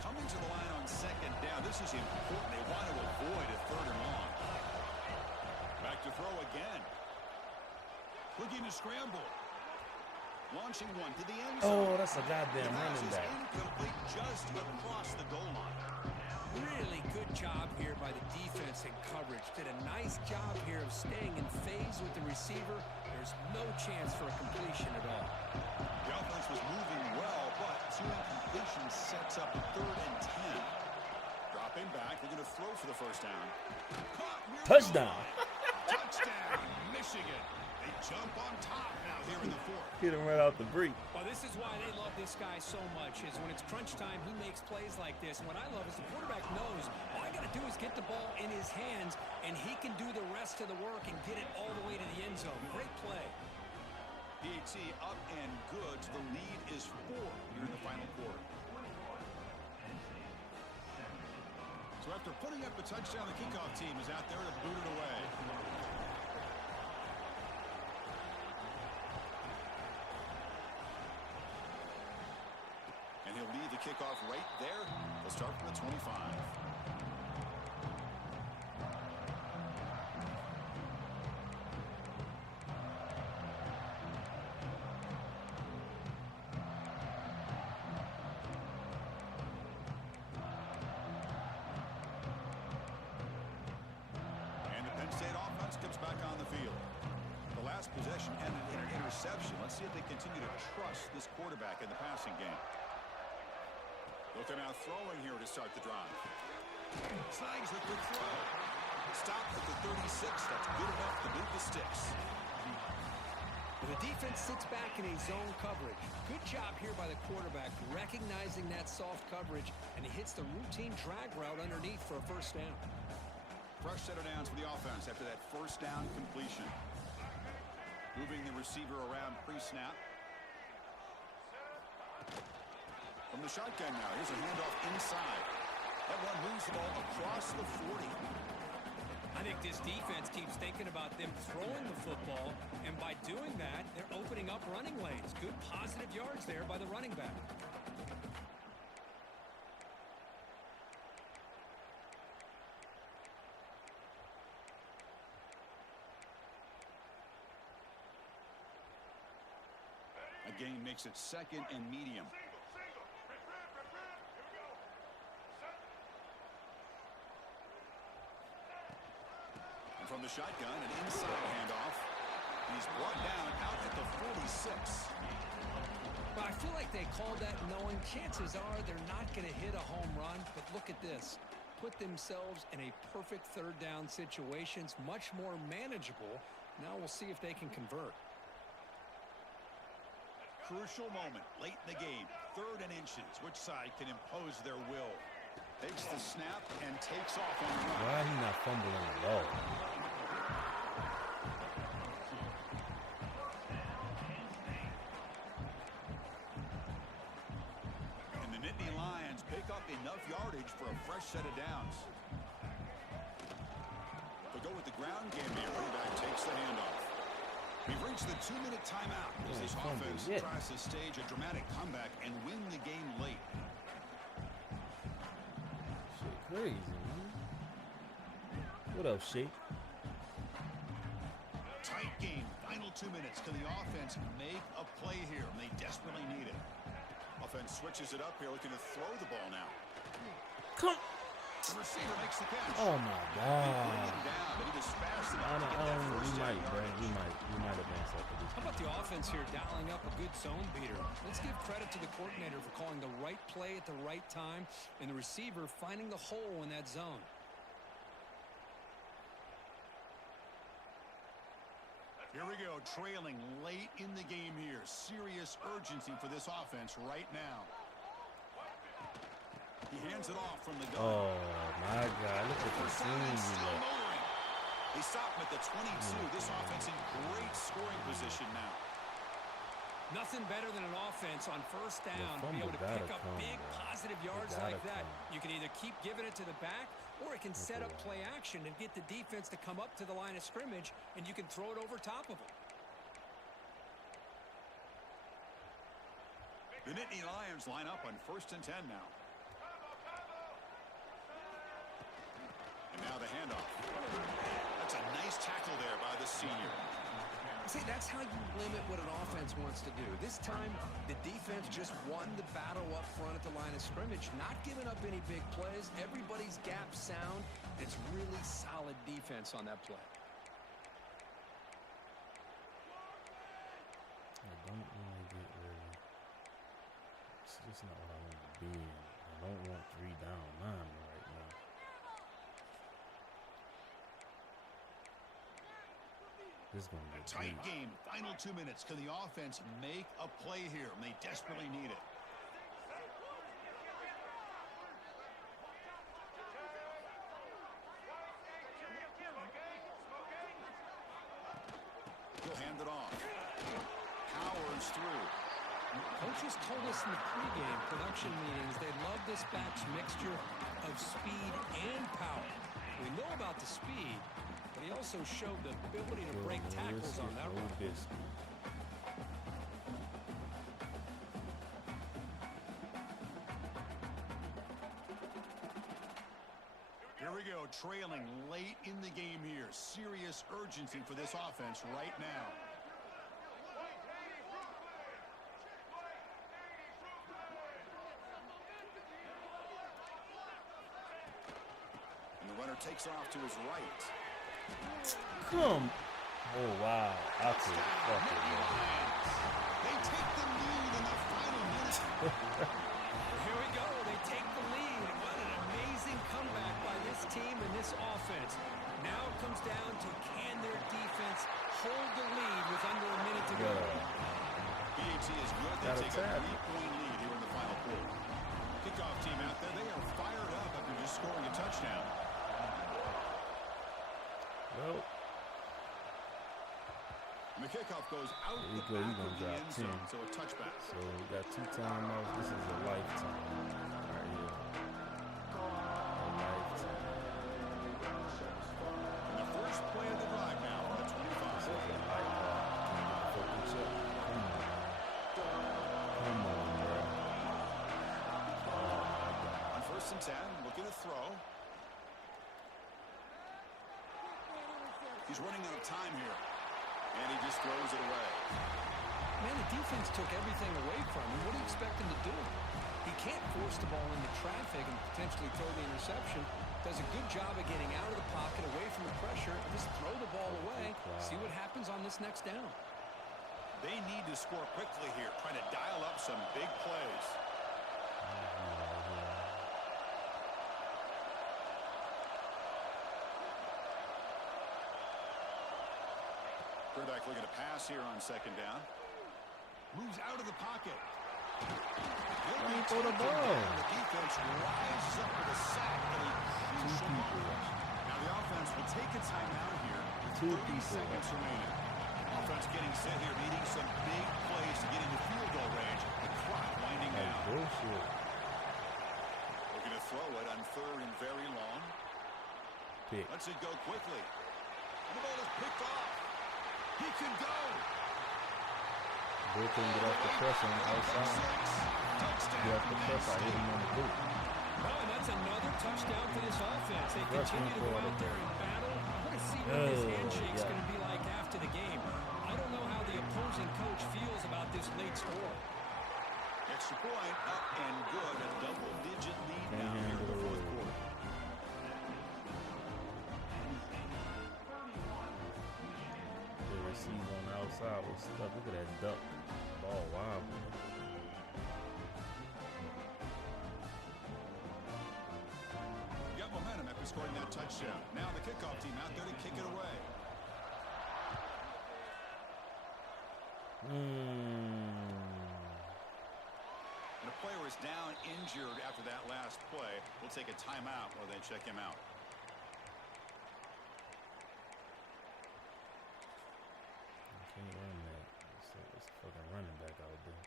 Coming to the line on second down. This is important. They want to avoid a third and long. Back to throw again. Looking to scramble. Launching one to the end zone. Oh, that's a goddamn running back. Incomplete just across the goal line. Really good job here by the defense in coverage. Did a nice job here of staying in phase with the receiver. There's no chance for a completion at all. The offense was moving well, but two incompletions sets up a third and 10. Dropping back. They're going to throw for the first down. Touchdown. Touchdown, Michigan. They jump on top now here in the fourth. Hit him right out the break. Well, this is why they love this guy so much, is when it's crunch time, he makes plays like this. And what I love is the quarterback knows all I got to do is get the ball in his hands, and he can do the rest of the work and get it all the way to the end zone. Great play. PAT up and good. The lead is 4 here in the final quarter. So after putting up a touchdown, the kickoff team is out there to boot it away. And he'll lead the kickoff right there. They'll start from the 25. Possession ended in an interception. Let's see if they continue to trust this quarterback in the passing game. Looking out throwing here to start the drive. Slides with the throw. Stop at the 36. That's good enough to beat the sticks. Well, the defense sits back in a zone coverage. Good job here by the quarterback, recognizing that soft coverage, and he hits the routine drag route underneath for a first down. Fresh set of downs for the offense after that first down completion. Moving the receiver around pre-snap. From the shotgun now, here's a handoff inside. That one moves the ball across the 40. I think this defense keeps thinking about them throwing the football, and by doing that, they're opening up running lanes. Good positive yards there by the running back. gain makes it 2nd and medium. And from the shotgun, an inside handoff. He's brought down out at the 46. Well, I feel like they called that knowing chances are they're not going to hit a home run. But look at this. Put themselves in a perfect third down situation. It's much more manageable. Now we'll see if they can convert. Crucial moment late in the game. 3rd and inches. Which side can impose their will? Takes the snap and takes off on the run. Why he not fumbling the ball? And the Nittany Lions pick up enough yardage for a fresh set of downs. They'll go with the ground game here. Running back takes the handoff. We've reached the 2-minute timeout as this offense tries to stage a dramatic comeback and win the game late. Shit crazy, man. What up, Shake? Tight game. Final 2 minutes. Can the offense make a play here? And they desperately need it. Offense switches it up here, looking to throw the ball now. Come. The receiver makes the catch. Oh my They God. bring him down, but he was fast enough to get that We first might, down bro. yardage. We might advance after this. How about the offense here dialing up a good zone beater? Let's give credit to the coordinator for calling the right play at the right time and the receiver finding the hole in that zone. Here we go, trailing late in the game here. Serious urgency for this offense right now. He hands it off from the gun. Oh my God! Look at the First down scene and you still left. motoring. They stop him at the 22. This offense in great scoring position now. Nothing better than an offense on first down to be able to fumble pick gotta up come, big bro. positive yards It like gotta that. come. You can either keep giving it to the back or it can set up play action and get the defense to come up to the line of scrimmage and you can throw it over top of them. The Nittany Lions line up on 1st and 10 now. And now the handoff. That's a nice tackle there by the senior. See, that's how you limit what an offense wants to do. This time, the defense just won the battle up front at the line of scrimmage, not giving up any big plays. Everybody's gap sound. It's really solid defense on that play. I don't want to get ready. It's just not what I want to be in. I don't want 3 down linemen right now. This is going to be Tight deep. game. Final 2 minutes. Can the offense make a play here? And they desperately need it. He'll hand it off. Powers through. Coaches told us in the pregame production meetings they love this back's mixture of speed and power. We know about the speed, but he also showed the ability to break tackles on that run. Here we go, trailing late in the game here. Serious urgency for this offense right now. And the runner takes off to his right. Come. Oh, wow. I could fuck it, man. They take the lead in the final minute. Here we go. They take the lead. What an amazing comeback by this team and this offense. Now it comes down to can their defense hold the lead with under a minute to go. BAT is good. They take a 3-point lead here in the final quarter. Kickoff team out there. They are fired up after just scoring a touchdown. Well, And the kickoff goes out the go. He back gonna of the drop end zone, 10. so a touchback. so we got 2 timeouts. This is a lifetime right here. A lifetime. And the first play of the drive now from the 25. This is a lifetime. Can't get the fucking check. Come on, man. Come on, bro. Oh, my God. On 1st and 10, looking to throw. He's running out of time here. And he just throws it away. man, the defense took everything away from him. What do you expect him to do? He can't force the ball into traffic and potentially throw the interception. Does a good job of getting out of the pocket, away from the pressure, and just throw the ball away. See what happens on this next down. They need to score quickly here, trying to dial up some big plays. Quarterback looking to pass here on second down. Moves out of the pocket. Throw the ball. The defense rises up with a sack at a crucial moment. Now the offense will take a timeout here. 30 seconds remaining. Offense getting set here, needing some big plays to get into field goal range. The clock winding down. Bullshit. Looking to throw it on third and very long. Pick. Lets it go quickly. And the ball is picked off. He can go. Bill couldn't get off the press on the outside. Get off the press, I hit him on the boot. Oh, and that's another touchdown for this offense. They continue to go out there and battle. I want to see what this handshake's going to be like after the game. I don't know how the opposing coach feels about this late score. Extra point up and good. A double-digit lead now here in the fourth quarter. The receiver on the outside was stuck. Look at that duck. Ball wild, man. Got momentum after scoring that touchdown. Now the kickoff team out there to kick it away. And a player is down injured after that last play. We'll take a timeout while they check him out. Can't run that. It's a fucking running back out there.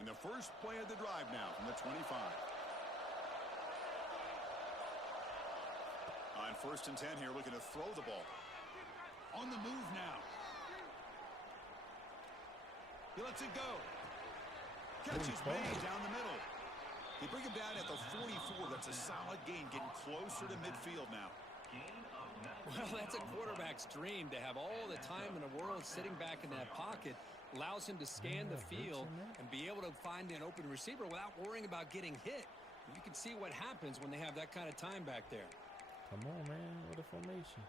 And the first play of the drive now from the 25. On 1st and 10 here, looking to throw the ball. On the move now. He lets it go. Catch is made down the middle. They bring him down at the 44. That's a solid gain, getting closer to midfield now. Well, that's a quarterback's dream to have all the time in the world sitting back in that pocket. Allows him to scan the field and be able to find an open receiver without worrying about getting hit. You can see what happens when they have that kind of time back there. Come on, man. What a formation.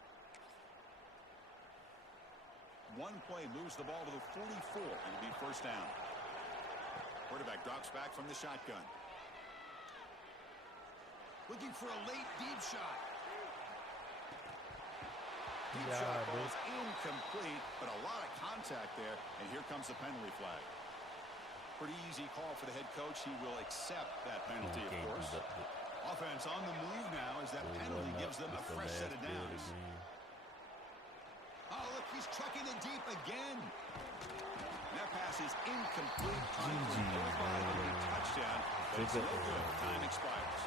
One play moves the ball to the 44, and it'll be first down. Quarterback drops back from the shotgun. Looking for a late deep shot. Deep shot ball's incomplete, but a lot of contact there, and here comes the penalty flag. Pretty easy call for the head coach. He will accept that penalty, of course. Offense on the move now as that penalty gives them a fresh set of downs. Oh, look, he's trucking it deep again. That pass is incomplete. Touchdown, but it's no good. Time expires.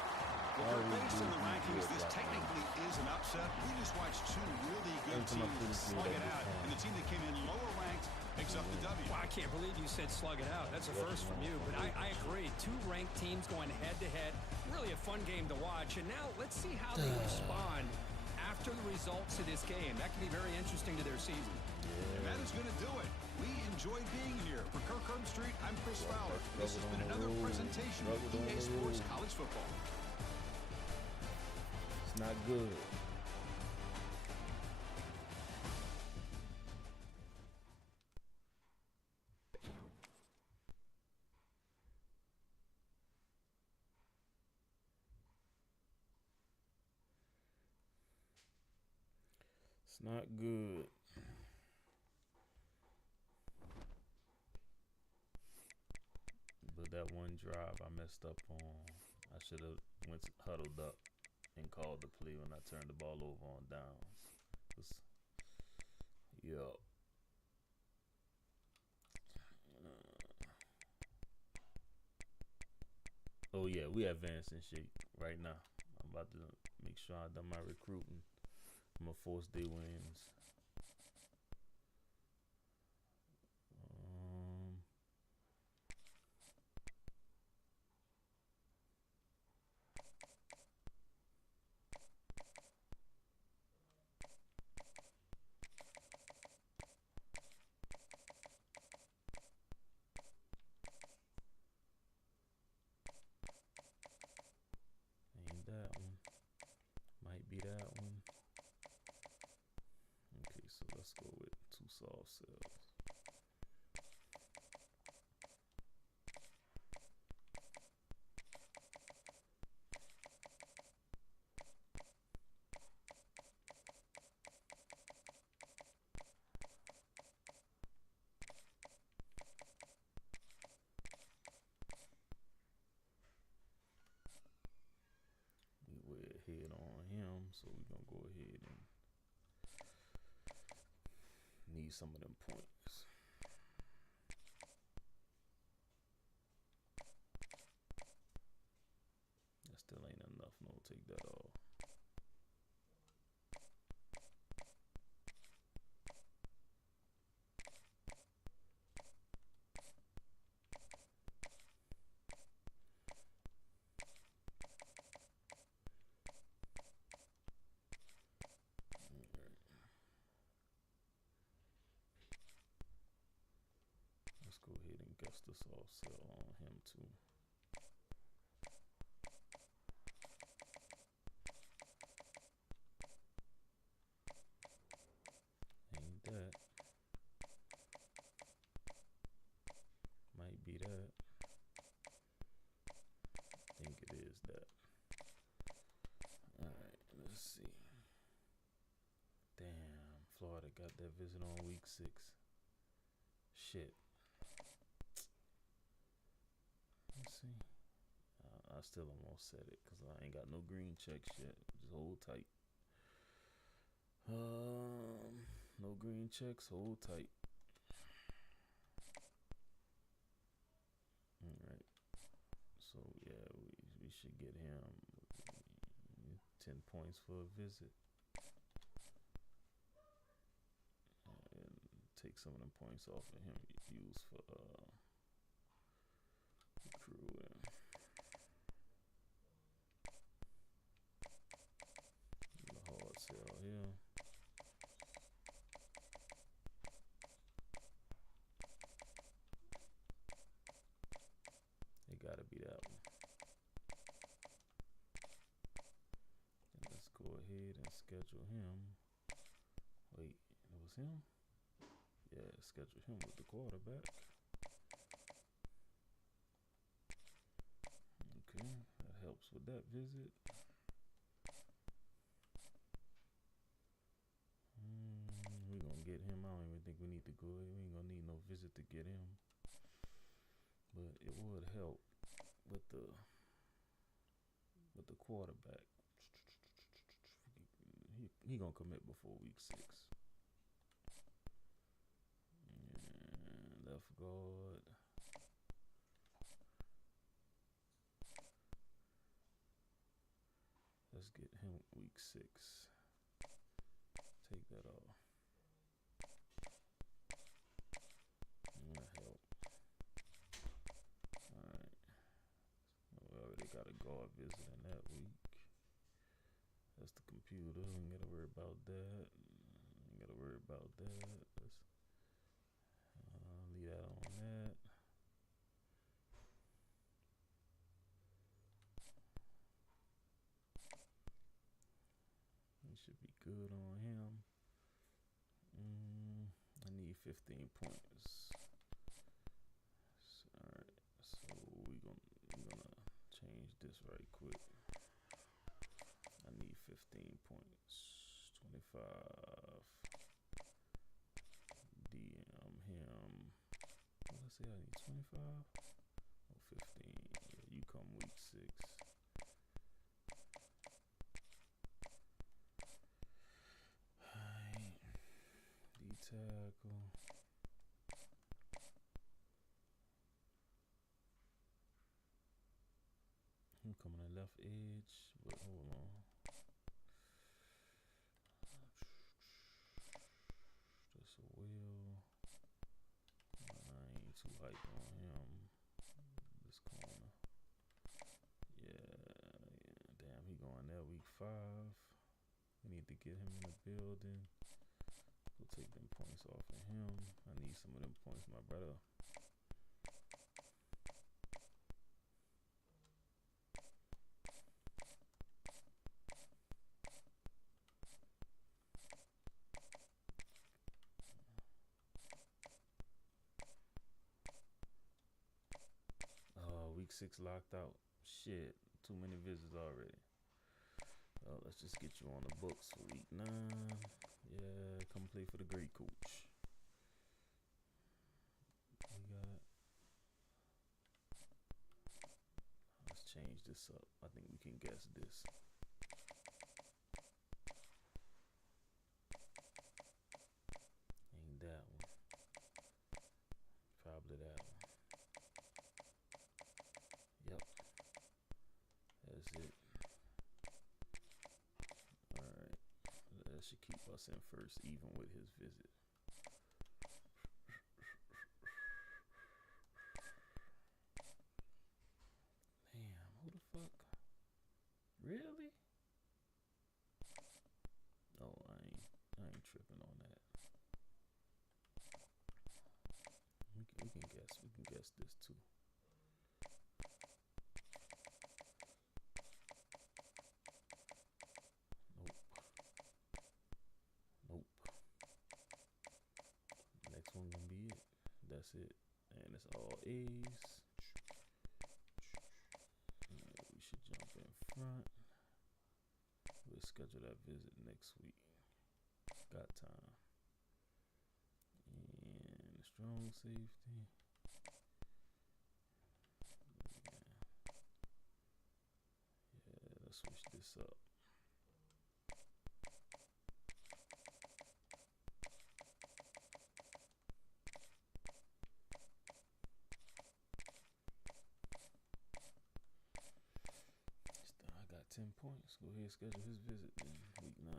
For base in the rankings, this technically is an upset. We just watched two really good teams slug it out, and the team that came in lower ranked picks up the W. Well, I can't believe you said slug it out. That's a first from you, but I agree. Two ranked teams going head-to-head. Really a fun game to watch. And now let's see how they respond after the results of this game. That can be very interesting to their season. And that is going to do it. We enjoyed being here. For Kirk Herbstreit, I'm Chris Fowler. This has been another presentation of EA Sports College Football. It's not good. It's not good. But that one drive I messed up on. I should have went huddled up and called the play when I turned the ball over on downs. Yo. Oh yeah, we advancing shit right now. I'm about to make sure I done my recruiting. I'm gonna force their wins. Let's go with 2 soft cells. We way ahead on him, so we're gonna go ahead and need some of them points. That still ain't enough. No, take that off. Let's go ahead and guess the soft cell on him too. Ain't that. Might be that. Think it is that. Alright, let's see. Damn, Florida got that visit on week 6. Shit. Let's see. I still almost said it because I ain't got no green checks yet. Just hold tight. No green checks. Hold tight. All right. So yeah, we should get him 10 points for a visit, and take some of them points off of him. Use for recruiting. The hard sell here. It gotta be that one. And let's go ahead and schedule him. Wait, it was him? Yeah, schedule him with the quarterback. Okay, that helps with that visit. We're gonna get him. I don't even think we need to go. We ain't gonna need no visit to get him. But it would help with the quarterback. He gonna commit before week 6. And left guard. Let's get him week 6. Take that off. That help. Alright. We already got a guard visiting that week. That's the computer. Ain't gotta worry about that. Ain't gotta worry about that. Let's leave that on that. We should be good on him. I need 15 points. Alright, so we're gonna change this right quick. I need 15 points. 25. DM him. What did I say? I need 25? Oh, 15. Yeah, you come week 6. Alright. D-tackle. I'm coming to left edge, but hold on. Just a wheel. I ain't too hyped on him. This corner. Yeah. Damn, he going there week 5. We need to get him in the building. Go take them points off of him. I need some of them points, my brother. week 6 locked out. Shit, too many visits already. Let's just get you on the books for week 9. Yeah, come play for the great coach. We got. Let's change this up. I think we can guess this. Ain't that one. Probably that one. Yep. That's it. Alright. That should keep us in first, even with his visit. Damn, who the fuck? Really? Oh, I ain't tripping on that. We can guess this too. Nope. Next one gonna be it. That's it. And it's all A's. Right, we should jump in front. We'll schedule that visit next week. Got time. And strong safety. Yeah, let's switch this up. I got 10 points. Go ahead and schedule his visit in week 9.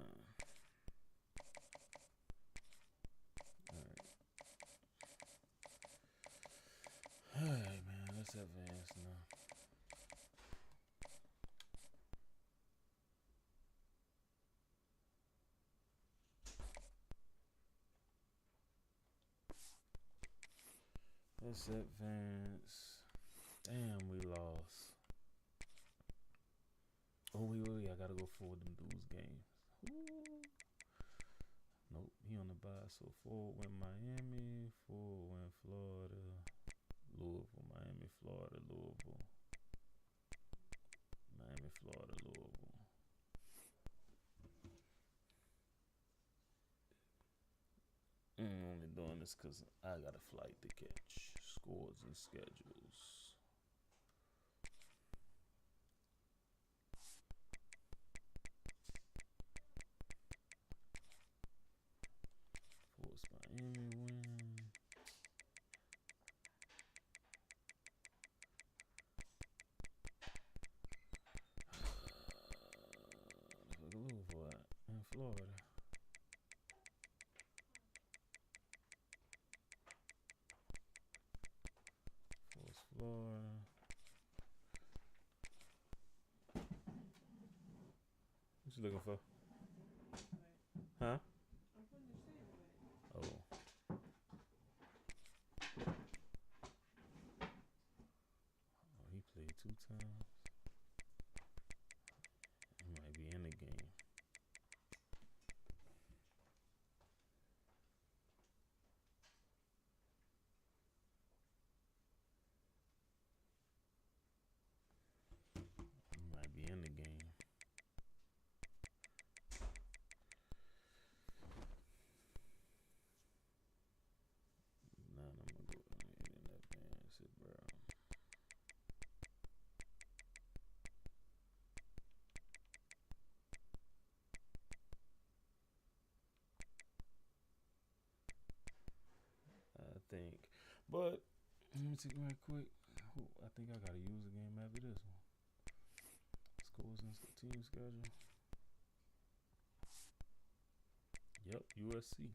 Alright, man, let's advance now. Let's advance. Damn, we lost. Oh, wait. I gotta go forward them dudes games. Ooh. Nope, he on the bye. So 4 win Miami, 4 win Florida, Louisville, Miami, Florida, Louisville. Miami, Florida, Louisville. I'm only doing this because I got a flight to catch. Scores and schedules. Force Miami win. Louisville in Florida. Force Florida. What you looking for? Huh? Oh. He played 2 times. He might be in the game. He might be in the game. Nah, I'm gonna go ahead and advance it, bro. I think. But let me take it right quick. I think I gotta use the game after this one. Scores and team schedule. Yep, USC.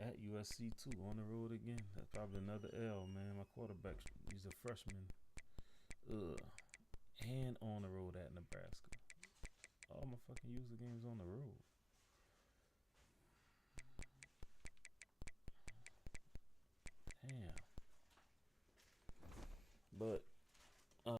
At USC too, on the road again. That's probably another L, man. My quarterback, he's a freshman. And on the road at Nebraska. All my fucking user games on the road. Damn. But